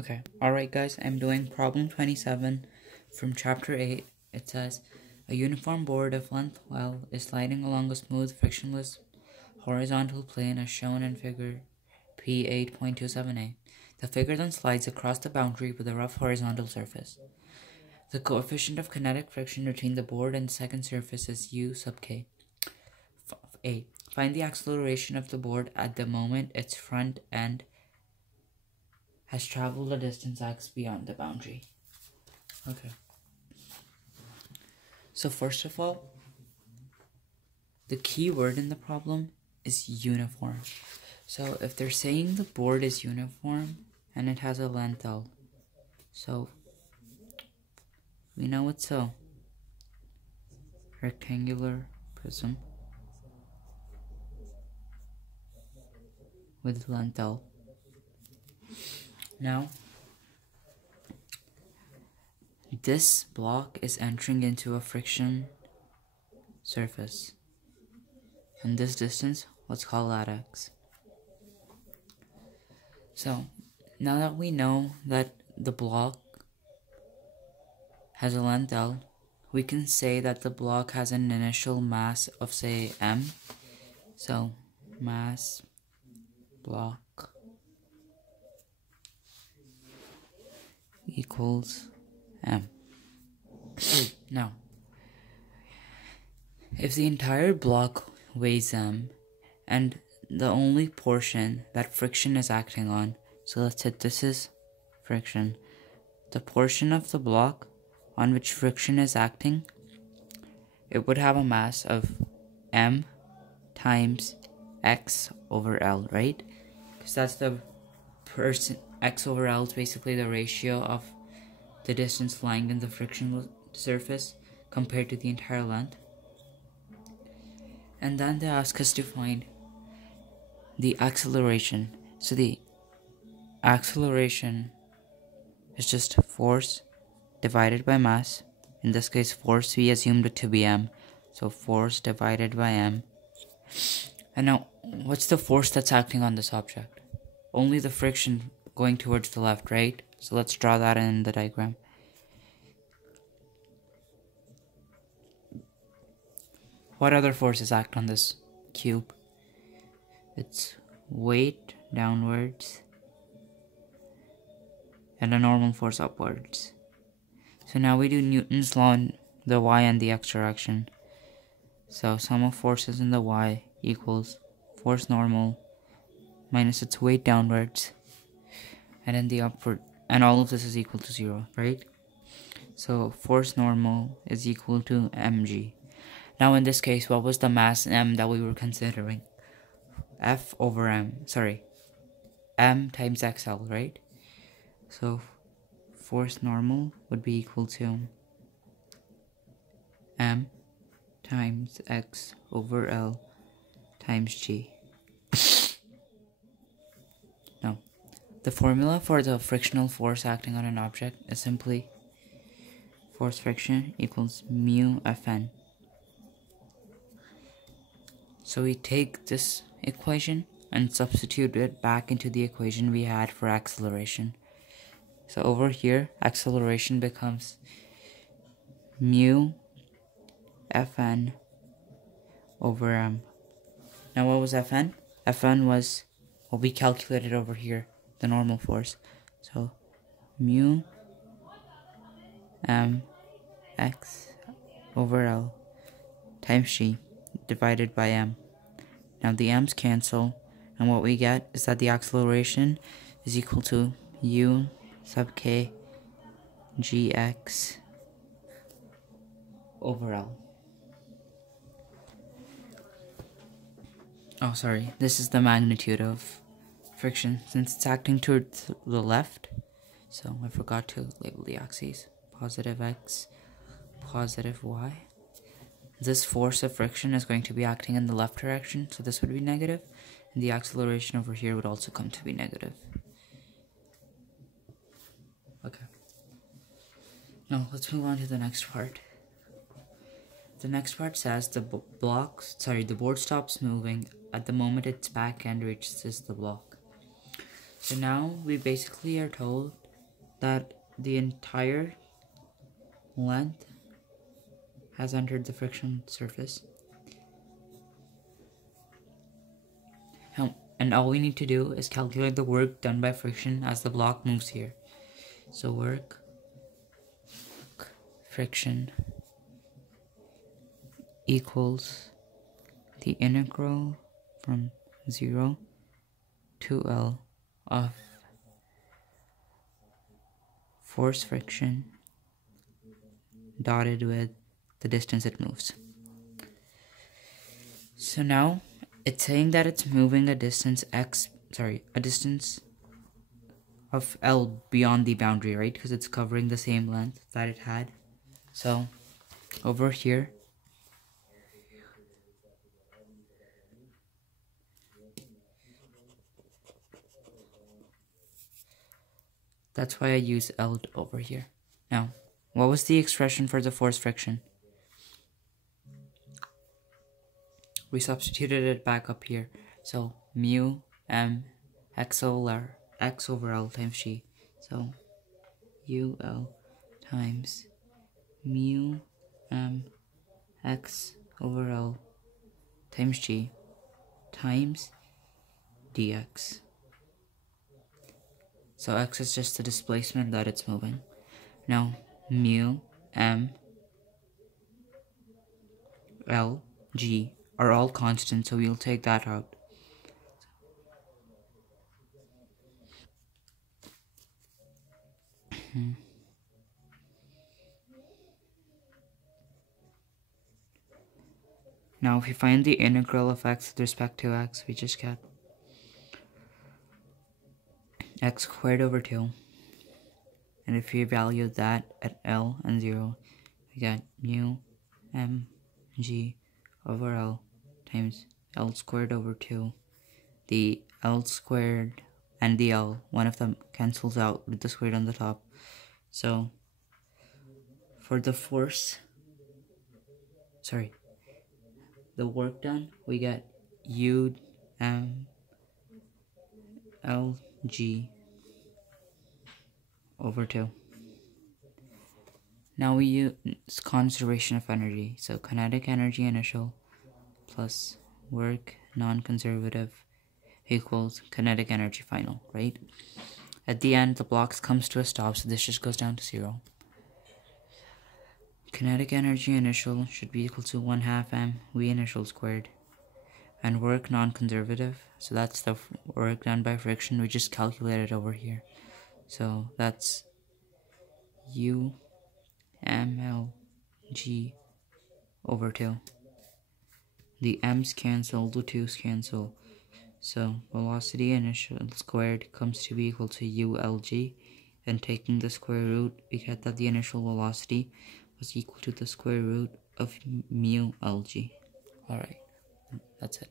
Okay, alright guys, I'm doing problem 27 from chapter 8. It says, a uniform board of length L is sliding along a smooth, frictionless, horizontal plane as shown in figure P8.27a. The figure then slides across the boundary with a rough horizontal surface. The coefficient of kinetic friction between the board and second surface is U sub k. A. Find the acceleration of the board at the moment its front end has traveled a distance x beyond the boundary. Okay. So first of all, the key word in the problem is uniform. So if they're saying the board is uniform and it has a length L, so we know it's a rectangular prism with length L. Now, this block is entering into a friction surface, and this distance, let's call that x. So, now that we know that the block has a length L, we can say that the block has an initial mass of, say, m. So, mass block equals m. Now, if the entire block weighs m, and the only portion that friction is acting on, so let's say this is friction, the portion of the block on which friction is acting, it would have a mass of m times x over L, right? Because that's the x over L is basically the ratio of the distance lying in the friction surface compared to the entire length. And then they ask us to find the acceleration. So the acceleration is just force divided by mass. In this case, force, we assumed it to be m. So force divided by m. And now, what's the force that's acting on this object? Only the friction going towards the left, right? So let's draw that in the diagram. What other forces act on this cube? It's weight downwards and a normal force upwards. So now we do Newton's law in the y and the x direction. So sum of forces in the y equals force normal minus its weight downwards, and in the upward, and all of this is equal to 0, right? So force normal is equal to mg. Now in this case, what was the mass m that we were considering? F over m, m times xl, right? So force normal would be equal to m times x over L times g. Now, the formula for the frictional force acting on an object is simply force friction equals mu Fn. So we take this equation and substitute it back into the equation we had for acceleration. So over here, acceleration becomes mu Fn over m. Now what was Fn? Fn was what we calculated over here, the normal force. So mu m x over L times g divided by m. Now the m's cancel, and what we get is that the acceleration is equal to u sub k gx over L. Oh, sorry, this is the magnitude of friction since it's acting towards the left. So I forgot to label the axes. Positive x, positive y. This force of friction is going to be acting in the left direction, so this would be negative, and the acceleration over here would also come to be negative. Okay. Now let's move on to the next part. The next part says the board stops moving at the moment its back end reaches the block. So now we basically are told that the entire length has entered the friction surface. And all we need to do is calculate the work done by friction as the block moves here. So work friction equals the integral from 0 to L of force friction dotted with the distance it moves. So now it's saying that it's moving a distance a distance of L beyond the boundary, right? Because it's covering the same length that it had. So over here, that's why I use L over here. Now, what was the expression for the force friction? We substituted it back up here. So mu m x over L times g. So UL times mu m x over L times g times dx. So x is just the displacement that it's moving. Now mu m L g are all constant, so we'll take that out. Now if we find the integral of x with respect to x, we just get x squared over 2. And if we value that at L and 0, we get mu m g over L times L squared over 2. The L squared and the L, one of them cancels out with the squared on the top. So for the the work done, we get U M L G over 2. Now we use conservation of energy. So kinetic energy initial plus work non-conservative equals kinetic energy final, right? At the end, the blocks comes to a stop, so this just goes down to 0. Kinetic energy initial should be equal to 1/2 m v initial squared. And work non-conservative, so that's the work done by friction, we just calculated over here. So that's U m L g over 2. The m's cancel, the 2's cancel. So velocity initial squared comes to be equal to ULG, and taking the square root, we get that the initial velocity was equal to the square root of mu LG. Alright, that's it.